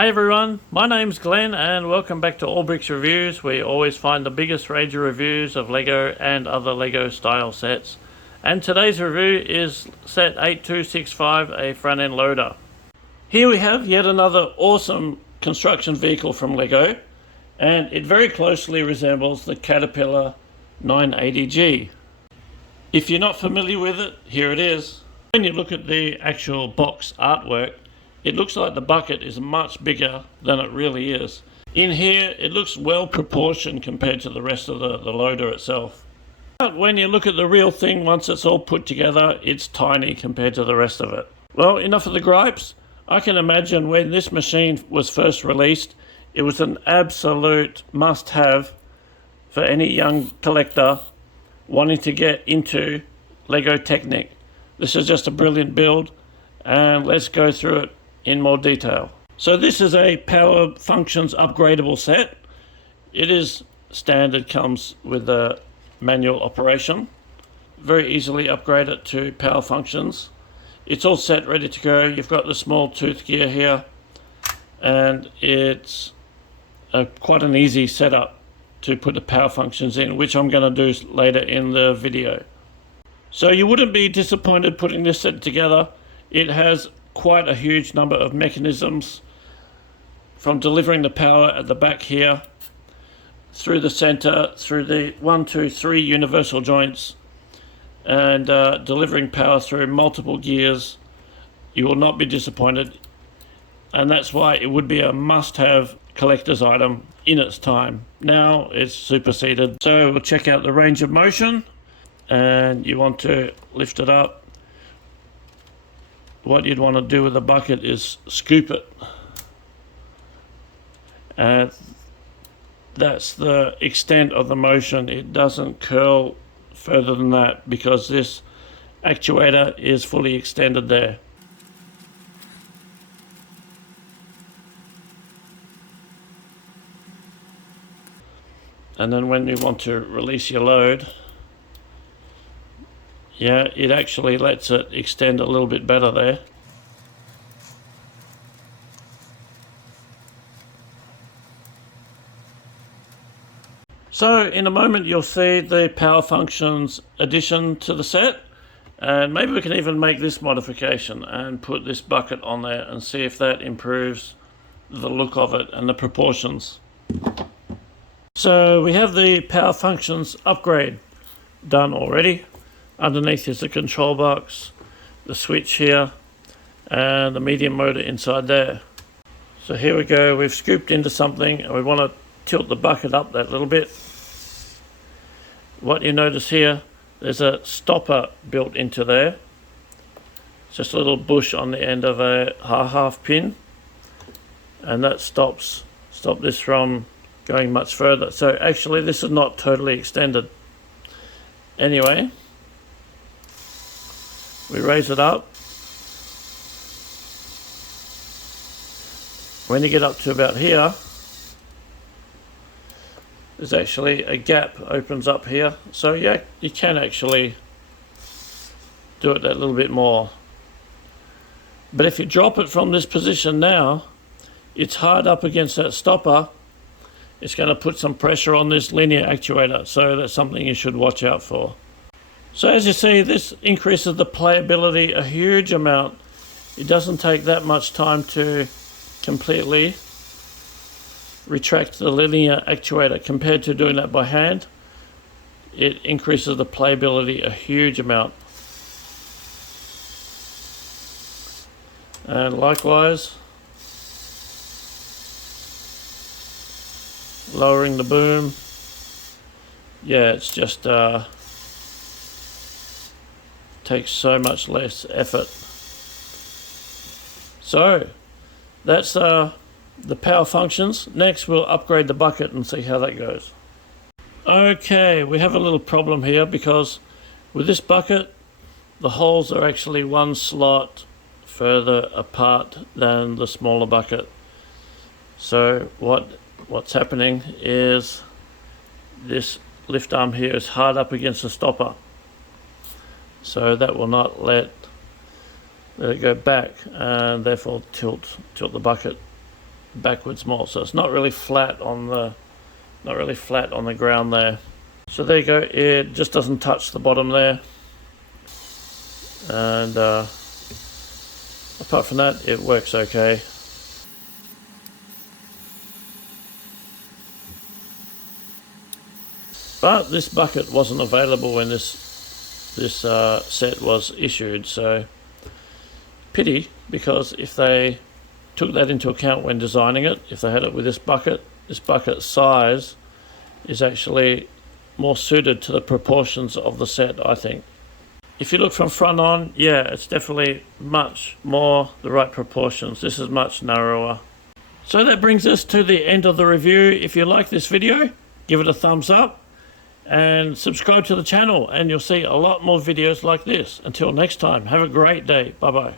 Hi everyone, my name's Glenn and welcome back to All Bricks Reviews, where you always find the biggest range of reviews of LEGO and other LEGO style sets. And today's review is set 8265, a front end loader. Here we have yet another awesome construction vehicle from LEGO, and it very closely resembles the Caterpillar 980G. If you're not familiar with it, here it is. When you look at the actual box artwork, it looks like the bucket is much bigger than it really is. In here, it looks well proportioned compared to the rest of the loader itself. But when you look at the real thing, once it's all put together, it's tiny compared to the rest of it. Well, enough of the gripes. I can imagine when this machine was first released, it was an absolute must-have for any young collector wanting to get into LEGO Technic. This is just a brilliant build, and let's go through it in more detail. So this is a power functions upgradable set. It is standard, comes with a manual operation. Very easily upgrade it to power functions. It's all set, ready to go. You've got the small tooth gear here, and it's quite an easy setup to put the power functions in, which I'm going to do later in the video. So you wouldn't be disappointed putting this set together. It has quite a huge number of mechanisms, from delivering the power at the back here, through the center, through the 1, 2, 3 universal joints, and delivering power through multiple gears. You will not be disappointed, and that's why it would be a must-have collector's item in its time. Now it's superseded. So we'll check out the range of motion, and you want to lift it up. What you'd want to do with the bucket is scoop it. And that's the extent of the motion. It doesn't curl further than that because this actuator is fully extended there. And then when you want to release your load, yeah, it actually lets it extend a little bit better there. So in a moment you'll see the power functions addition to the set, and maybe we can even make this modification and put this bucket on there and see if that improves the look of it and the proportions. So we have the power functions upgrade done already. Underneath is the control box, the switch here, and the medium motor inside there. So here we go, we've scooped into something and we want to tilt the bucket up that little bit. What you notice here, there's a stopper built into there. It's just a little bush on the end of a half pin, and that stop this from going much further. So actually this is not totally extended. Anyway, we raise it up. When you get up to about here, there's actually a gap opens up here. So yeah, you can actually do it that little bit more. But if you drop it from this position now, it's hard up against that stopper. It's going to put some pressure on this linear actuator. So that's something you should watch out for. So as you see, this increases the playability a huge amount. It doesn't take that much time to completely retract the linear actuator compared to doing that by hand. It increases the playability a huge amount. And likewise, lowering the boom. Yeah, it's just takes so much less effort. So that's the power functions. Next we'll upgrade the bucket and see how that goes. Okay, we have a little problem here because with this bucket the holes are actually one slot further apart than the smaller bucket. So what's happening is this lift arm here is hard up against the stopper. So that will not let it go back and therefore tilt the bucket. backwards more, so it's not really flat on the ground there. So there you go, it just doesn't touch the bottom there, and apart from that it works okay. But this bucket wasn't available when this set was issued, so pity, because if they took that into account when designing it, if they had it with this bucket size is actually more suited to the proportions of the set, I think. If you look from front on, yeah, it's definitely much more the right proportions. This is much narrower. So that brings us to the end of the review. If you like this video, give it a thumbs up and subscribe to the channel, and you'll see a lot more videos like this. Until next time, have a great day. Bye bye.